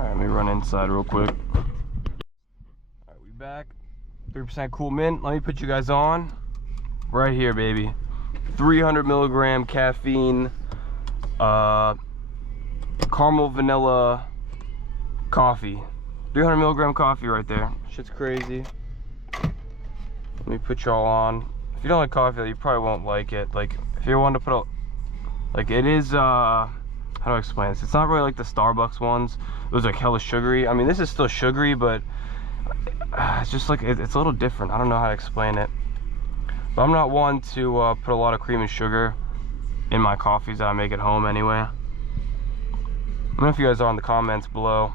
Alright, let me run inside real quick. Alright, we back. 3% cool mint. Let me put you guys on. Right here, baby. 300 milligram caffeine, caramel vanilla coffee. 300 milligram coffee right there. Shit's crazy. Let me put y'all on. If you don't like coffee, you probably won't like it. Like, if you want to put a, like, it is, how do I explain this? It's not really like the Starbucks ones. It was like hella sugary. I mean, this is still sugary, but it's just like, it's a little different. I don't know how to explain it. But I'm not one to put a lot of cream and sugar in my coffees that I make at home anyway. I don't know if you guys are in the comments below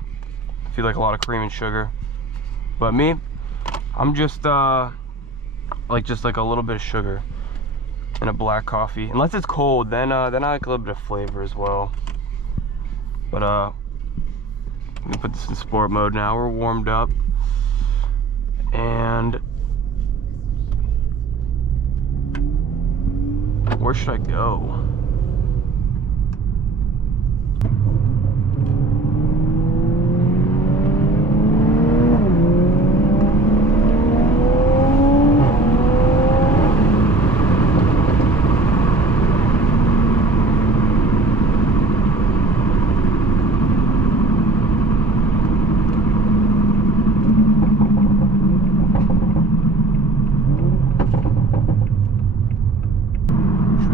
if you like a lot of cream and sugar. But me, I'm just like a little bit of sugar in a black coffee. Unless it's cold, then I like a little bit of flavor as well. But let me put this in sport mode now. We're warmed up. And where should I go?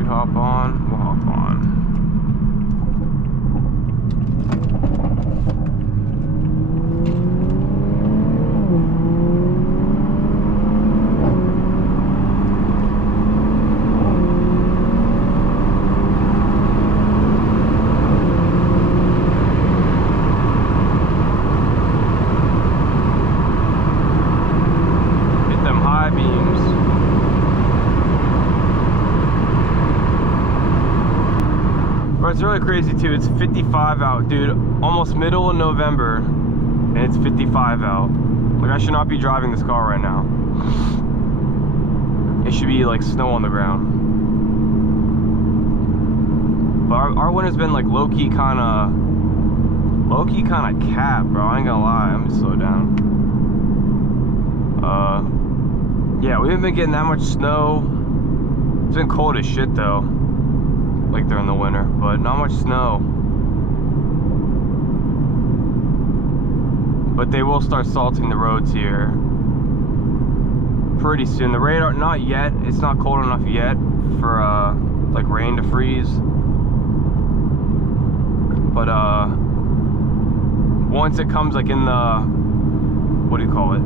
Hop on, we'll hop on. Hit them high beams. It's really crazy too. It's 55 out, dude. Almost middle of November, and it's 55 out. Like, I should not be driving this car right now. It should be like snow on the ground. But our winter's been like low-key kind of cap, bro. I ain't gonna lie. I'm just slow down. Yeah, we haven't been getting that much snow. It's been cold as shit though, like during the winter, but not much snow. But they will start salting the roads here pretty soon. The radar, not yet. It's not cold enough yet for like rain to freeze. But once it comes like in the, what do you call it?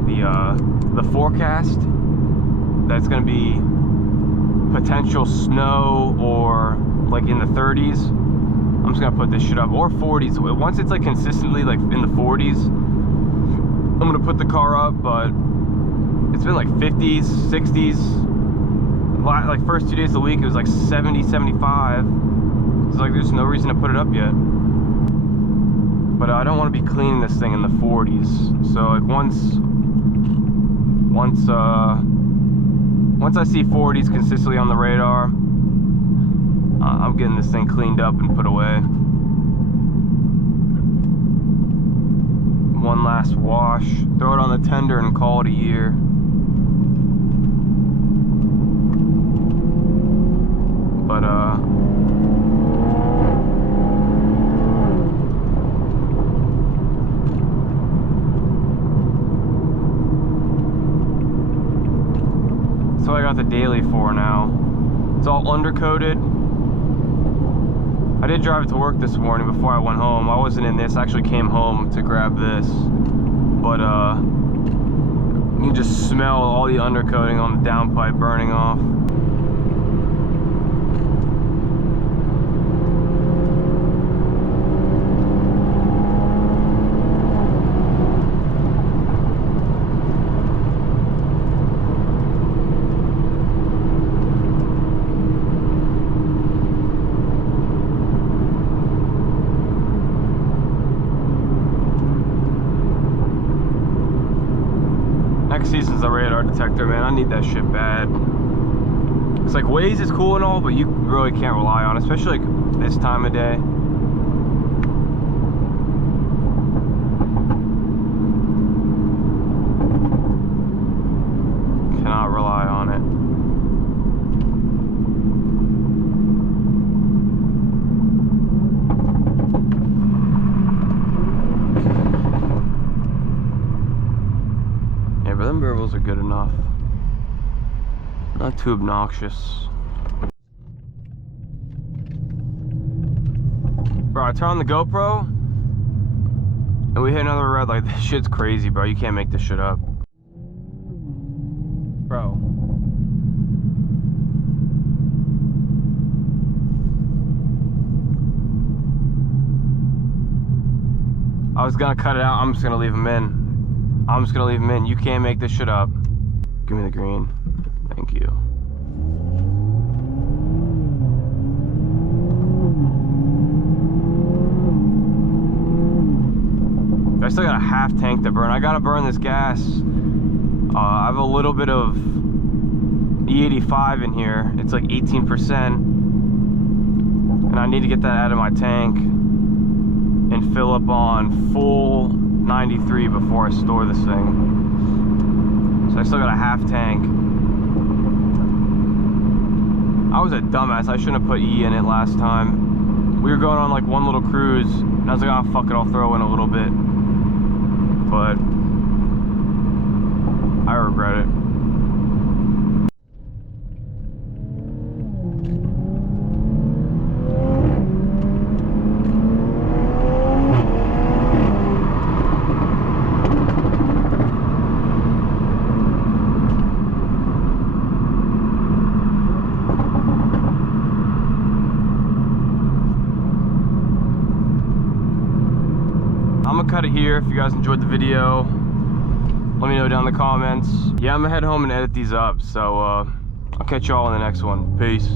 The forecast, that's gonna be potential snow or like in the 30s. I'm just gonna put this shit up, or 40s. Once it's like consistently like in the 40s, I'm gonna put the car up. But it's been like 50s, 60s. Like first 2 days of the week, it was like 70, 75. It's like there's no reason to put it up yet. But I don't want to be cleaning this thing in the 40s. So like once I see 40s consistently on the radar, I'm getting this thing cleaned up and put away. One last wash, throw it on the tender and call it a year. But that's what I got the daily for now. It's all undercoated. I did drive it to work this morning before I went home. I wasn't in this. I actually came home to grab this. But you can just smell all the undercoating on the downpipe burning off. Next season's a radar detector, man. I need that shit bad. It's like Waze is cool and all, but you really can't rely on it, especially like this time of day. are good enough. Not too obnoxious. Bro, I turn on the GoPro and we hit another red light. This shit's crazy, bro. You can't make this shit up. Bro. I was gonna cut it out. I'm just gonna leave them in. I'm just gonna leave them in. You can't make this shit up. Give me the green. Thank you. I still got a half tank to burn. I gotta burn this gas. I have a little bit of E85 in here. It's like 18%. And I need to get that out of my tank and fill up on full 93 before I store this thing. So I still got a half tank. I was a dumbass. I shouldn't have put E in it last time. We were going on like one little cruise, and I was like, oh fuck it, I'll throw in a little bit. But I regret it. I'm gonna cut it here. If you guys enjoyed the video, let me know down in the comments. Yeah, I'm gonna head home and edit these up, so I'll catch y'all in the next one. Peace.